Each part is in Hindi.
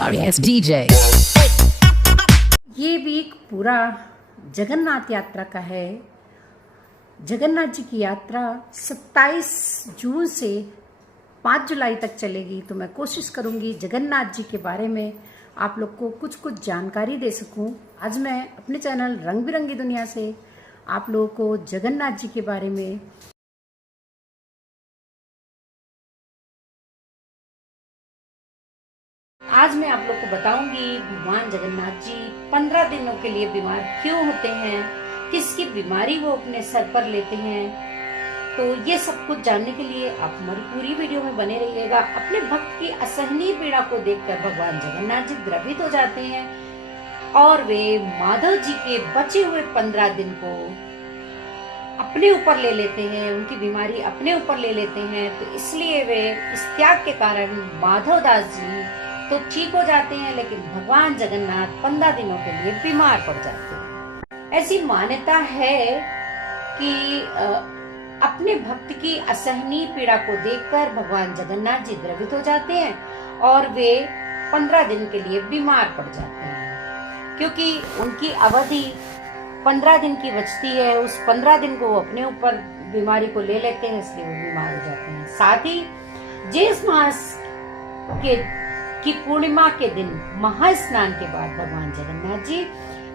Sorry, it's DJ. ये वीक पूरा जगन्नाथ यात्रा का है। जगन्नाथ जी की यात्रा 27 जून से 5 जुलाई तक चलेगी। तो मैं कोशिश करूंगी जगन्नाथ जी के बारे में आप लोग को कुछ जानकारी दे सकूं। आज मैं अपने चैनल रंग बिरंगी दुनिया से आप लोगों को जगन्नाथ जी के बारे में आज मैं आप लोग को बताऊंगी भगवान जगन्नाथ जी 15 दिनों के लिए बीमार क्यों होते हैं, किसकी बीमारी वो अपने सर पर लेते हैं। तो ये सब कुछ जानने के लिए आप हमारी पूरी वीडियो में बने रहिएगा। अपने भक्त की असहनीय पीड़ा को देखकर भगवान जगन्नाथ जी द्रवित हो जाते हैं और वे माधव जी के बचे हुए 15 दिन को अपने ऊपर ले लेते हैं, उनकी बीमारी अपने ऊपर ले लेते हैं। तो इसलिए वे इस त्याग के कारण माधव दास जी तो ठीक हो जाते हैं, लेकिन भगवान जगन्नाथ 15 दिनों के लिए बीमार पड़ जाते हैं। ऐसी मान्यता है कि अपने भक्त की असहनीय पीड़ा को देखकर भगवान जगन्नाथ जी द्रवित हो जाते हैं और वे 15 दिन के लिए बीमार पड़ जाते हैं। क्योंकि उनकी अवधि 15 दिन की बचती है, उस 15 दिन को वो अपने ऊपर बीमारी को ले लेते हैं, इसलिए वो बीमार हो जाते हैं। साथ ही ज्येष्ठ मास की पूर्णिमा के दिन महास्नान के बाद भगवान जगन्नाथ जी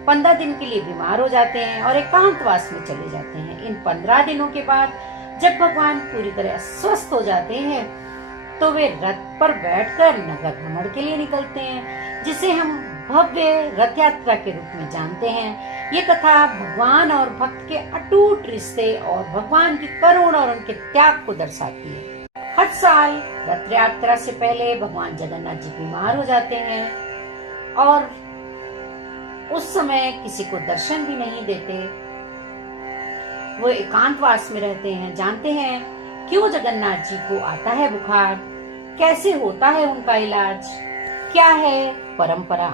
15 दिन के लिए बीमार हो जाते हैं और एकांतवास में चले जाते हैं। इन 15 दिनों के बाद जब भगवान पूरी तरह स्वस्थ हो जाते हैं तो वे रथ पर बैठकर नगर भ्रमण के लिए निकलते हैं, जिसे हम भव्य रथ यात्रा के रूप में जानते हैं। ये कथा भगवान और भक्त के अटूट रिश्ते और भगवान की करुणा और उनके त्याग को दर्शाती है। हर साल रथ यात्रा से पहले भगवान जगन्नाथ जी बीमार हो जाते हैं और उस समय किसी को दर्शन भी नहीं देते, वो एकांतवास में रहते हैं। जानते हैं क्यों जगन्नाथ जी को आता है बुखार, कैसे होता है उनका इलाज, क्या है परंपरा।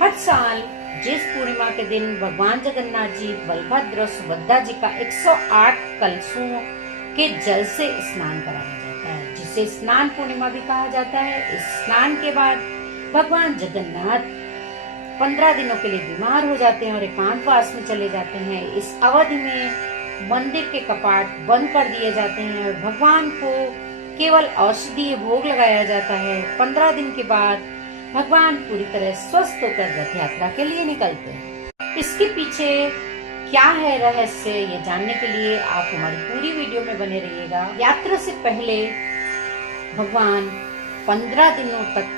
हर साल ज्येष्ठ पूर्णिमा के दिन भगवान जगन्नाथ जी बलभद्र और सुभद्रा जी का 108 कलशों के जल से स्नान कराया जाता है, जिसे स्नान पूर्णिमा भी कहा जाता है। इस स्नान के बाद भगवान जगन्नाथ 15 दिनों के लिए बीमार हो जाते हैं और एकांतवास में चले जाते हैं। इस अवधि में मंदिर के कपाट बंद कर दिए जाते हैं और भगवान को केवल औषधीय भोग लगाया जाता है। 15 दिन के बाद भगवान पूरी तरह स्वस्थ होकर रथ यात्रा के लिए निकलते हैं। इसके पीछे क्या है रहस्य, ये जानने के लिए आप हमारी पूरी वीडियो में बने रहिएगा। यात्रा से पहले भगवान 15 दिनों तक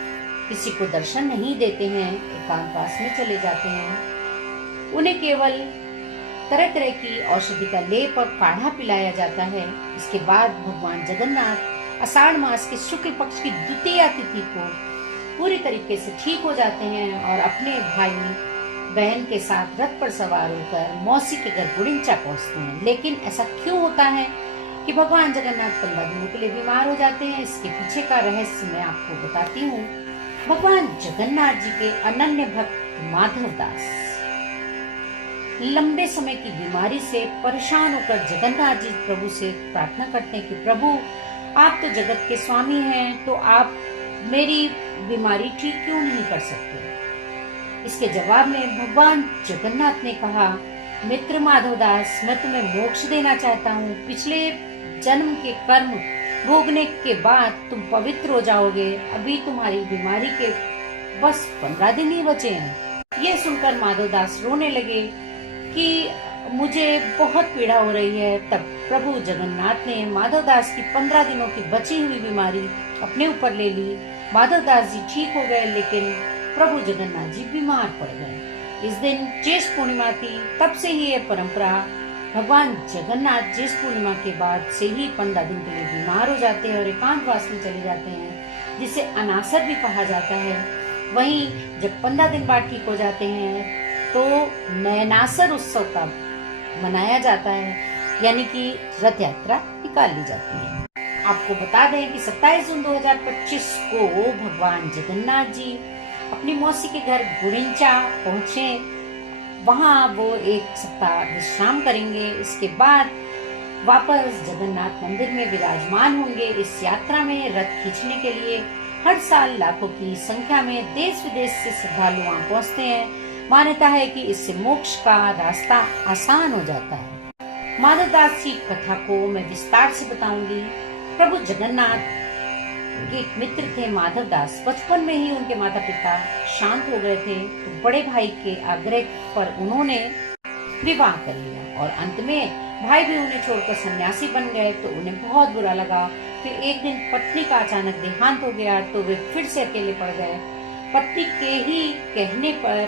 किसी को दर्शन नहीं देते हैं, एकांतवास में चले जाते हैं। उन्हें केवल तरह तरह की औषधि का लेप और काढ़ा पिलाया जाता है। इसके बाद भगवान जगन्नाथ आषाढ़ मास के शुक्ल पक्ष की द्वितीया तिथि को पूरी तरीके से ठीक हो जाते हैं और अपने भाई बहन के साथ रथ पर सवार होकर मौसी के घर गुड़िंचा पहुंचते हैं। लेकिन ऐसा क्यों होता है कि भगवान जगन्नाथ 15 दिनों के लिए बीमार हो जाते हैं? इसके पीछे का रहस्य मैं आपको बताती हूँ। भगवान जगन्नाथ जी के अनन्य भक्त माधव दास लंबे समय की बीमारी से परेशान होकर जगन्नाथ जी प्रभु से प्रार्थना करते हैं कि प्रभु, आप तो जगत के स्वामी हैं, तो आप मेरी बीमारी ठीक क्यों नहीं कर सकते? इसके जवाब में भगवान जगन्नाथ ने कहा, मित्र माधव दास, मैं तुम्हें मोक्ष देना चाहता हूँ। पिछले जन्म के कर्म भोगने के बाद तुम पवित्र हो जाओगे। अभी तुम्हारी बीमारी के बस 15 दिन ही बचे हैं। ये सुनकर माधव दास रोने लगे कि मुझे बहुत पीड़ा हो रही है। तब प्रभु जगन्नाथ ने माधव दास की 15 दिनों की बची हुई बीमारी अपने ऊपर ले ली। माधव दास जी ठीक हो गए, लेकिन प्रभु जगन्नाथ जी बीमार पड़ गए। इस दिन ज्येष्ठ पूर्णिमा थी। तब से ही ये परंपरा, भगवान जगन्नाथ ज्येष्ठ पूर्णिमा के बाद से ही 15 दिन के लिए बीमार हो जाते हैं और एकांतवास में चले जाते हैं, जिसे अनासर भी कहा जाता है। वहीं जब 15 दिन बाद ठीक हो जाते हैं तो नयनासर उत्सव का मनाया जाता है, यानी कि रथ यात्रा निकाली जाती है। आपको बता दें कि 27 जून 2025 को भगवान जगन्नाथ जी अपनी मौसी के घर गुड़िंचा पहुंचे। वहां वो 1 सप्ताह विश्राम करेंगे। इसके बाद वापस जगन्नाथ मंदिर में विराजमान होंगे। इस यात्रा में रथ खींचने के लिए हर साल लाखों की संख्या में देश विदेश से श्रद्धालु वहाँ पहुँचते हैं। मान्यता है कि इससे मोक्ष का रास्ता आसान हो जाता है। माधवदास जी कथा को मैं विस्तार से बताऊंगी। प्रभु जगन्नाथ के एक मित्र थे माधवदास। बचपन में ही उनके माता पिता शांत हो गए थे, तो बड़े भाई के आग्रह पर उन्होंने विवाह कर लिया और अंत में भाई भी उन्हें छोड़कर सन्यासी बन गए। तो उन्हें बहुत बुरा लगा। फिर एक दिन पत्नी का अचानक देहांत हो गया तो वे फिर से अकेले पड़ गए। पत्नी के ही कहने पर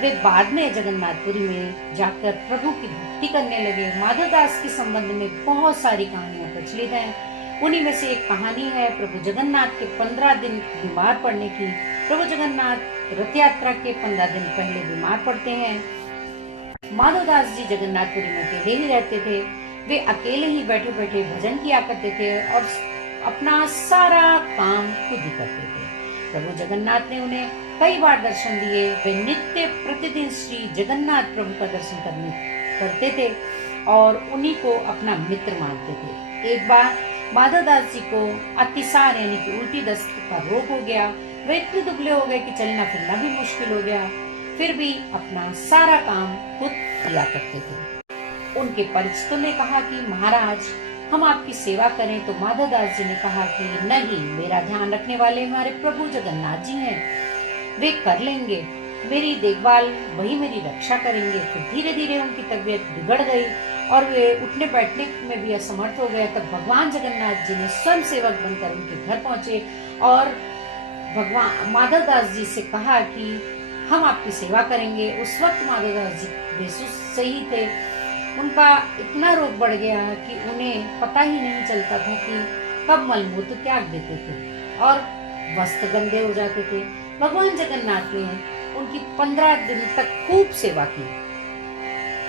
वे बाद में जगन्नाथपुरी में जाकर प्रभु की भक्ति करने लगे। माधवदास के संबंध में बहुत सारी कहानियां प्रचलित हैं। उन्हीं में से एक कहानी है प्रभु जगन्नाथ के 15 दिन बीमार पड़ने की। प्रभु जगन्नाथ रथ यात्रा के 15 दिन पहले बीमार पड़ते हैं। माधवदास जी जगन्नाथपुरी में अकेले ही रहते थे। वे अकेले ही बैठे बैठे भजन किया करते थे और अपना सारा काम खुद ही करते थे। प्रभु जगन्नाथ ने उन्हें कई बार दर्शन दिए। वे नित्य प्रतिदिन श्री जगन्नाथ प्रभु का दर्शन करते थे और उन्हीं को अपना मित्र मानते थे। एक बार माधवदास जी को अतिसार यानी कि उल्टी दस्त का रोग हो गया। वे इतने दुबले हो गए कि चलना फिरना भी मुश्किल हो गया। फिर भी अपना सारा काम खुद किया करते थे। उनके परिचितों ने कहा कि महाराज हम आपकी सेवा करें, तो माधवदास जी ने कहा कि नहीं, मेरा ध्यान रखने वाले हमारे प्रभु जगन्नाथ जी हैं, वे कर लेंगे, मेरी देखभाल वही मेरी रक्षा करेंगे। फिर धीरे धीरे उनकी तबीयत बिगड़ गई और वे उठने बैठने में भी असमर्थ हो गए। तब भगवान जगन्नाथ जी ने स्वयं सेवक बनकर उनके घर पहुंचे और भगवान माधवदास जी से कहा कि हम आपकी सेवा करेंगे। उस वक्त माधवदास जी बेसुध सही थे। उनका इतना रोग बढ़ गया कि उन्हें पता ही नहीं चलता था कि कब मलमूत्र त्याग देते थे और वस्त्र गंदे हो जाते थे। भगवान जगन्नाथ ने उनकी 15 दिन तक खूब सेवा की।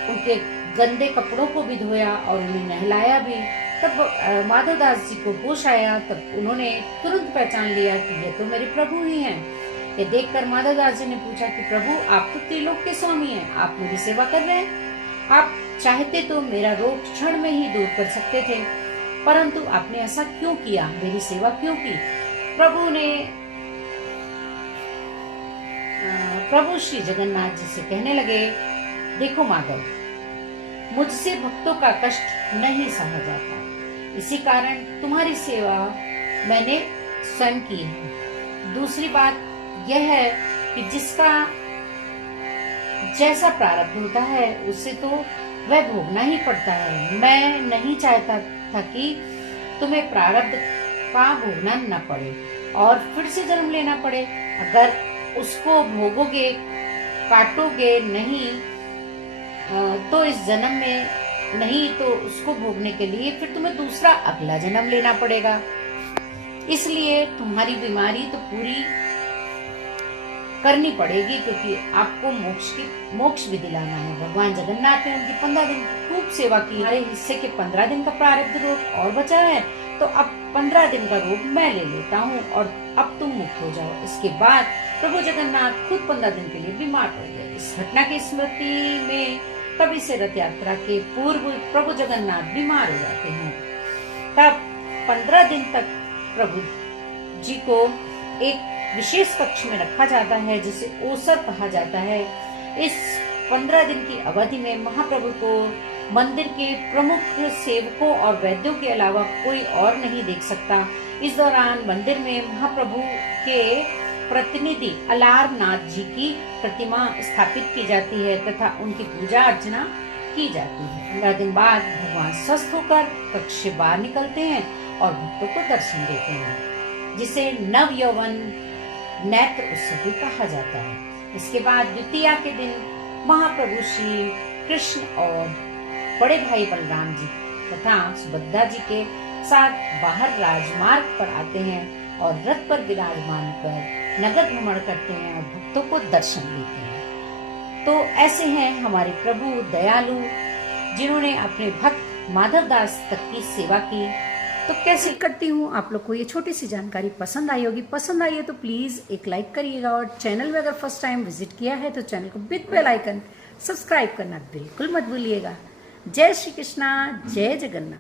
उनके गंदे कपड़ों को भी धोया और उन्हें नहलाया भी। तब माधवदास जी को होश आया। तब उन्होंने तुरंत पहचान लिया कि ये तो मेरे प्रभु ही हैं। ये देखकर माधवदास जी ने पूछा कि प्रभु, आप तो त्रिलोक के स्वामी हैं, आप मेरी सेवा कर रहे हैं। आप चाहते तो मेरा रोग क्षण में ही दूर कर सकते थे, परंतु आपने ऐसा क्यों किया, मेरी सेवा क्यों की? प्रभु श्री जगन्नाथ जी से कहने लगे, देखो माधव, मुझसे भक्तों का कष्ट नहीं सहा जाता, इसी कारण तुम्हारी सेवा मैंने स्वयं की है। दूसरी बात यह है कि जिसका जैसा प्रारब्ध होता है उससे तो वह भोगना ही पड़ता है। मैं नहीं चाहता था कि तुम्हें प्रारब्ध का भोगना न पड़े और फिर से जन्म लेना पड़े। अगर उसको भोगोगे, काटोगे नहीं तो इस जन्म में नहीं तो उसको भोगने के लिए फिर तुम्हें दूसरा अगला जन्म लेना पड़ेगा। इसलिए तुम्हारी बीमारी तो पूरी करनी पड़ेगी, क्योंकि आपको मोक्ष भी दिलाना है। भगवान जगन्नाथ ने उनकी 15 दिन की खूब सेवा की। हमारे हिस्से के 15 दिन का प्रारब्ध रोग और बचा है, तो अब 15 दिन का रोग मैं ले लेता हूँ और अब तुम मुक्त हो जाओ। इसके बाद प्रभु जगन्नाथ खुद 15 दिन के लिए बीमार पड़ गए। इस घटना की स्मृति में तभी से रथ यात्रा के पूर्व प्रभु जगन्नाथ बीमार हो जाते हैं। तब 15 दिन तक प्रभु जी को एक विशेष कक्ष में रखा जाता है, जिसे ओसर कहा जाता है। इस 15 दिन की अवधि में महाप्रभु को मंदिर के प्रमुख सेवकों और वैद्यों के अलावा कोई और नहीं देख सकता। इस दौरान मंदिर में महाप्रभु के प्रतिनिधि अलारनाथ जी की प्रतिमा स्थापित की जाती है तथा उनकी पूजा अर्चना की जाती है। 15 दिन बाद भगवान स्वस्थ होकर कक्ष से बाहर निकलते हैं और भक्तों को दर्शन देते हैं, जिसे नव यौवन नेत्र उत्सव भी कहा जाता है। इसके बाद द्वितीया के दिन महाप्रभु श्री कृष्ण और बड़े भाई बलराम जी तथा सुभद्रा जी के साथ बाहर राजमार्ग पर आते हैं और रथ पर विराजमान कर नगर भ्रमण करते हैं और भक्तों को दर्शन देते हैं। तो ऐसे हैं हमारे प्रभु दयालु, जिन्होंने अपने भक्त माधवदास तक की सेवा की। तो कैसे करती हूँ, आप लोग को ये छोटी सी जानकारी पसंद आई होगी। पसंद आई है तो प्लीज एक लाइक करिएगा और चैनल में अगर फर्स्ट टाइम विजिट किया है तो चैनल को विद बेल आइकन सब्सक्राइब करना बिल्कुल मत भूलिएगा। जय श्री कृष्णा, जय जगन्नाथ।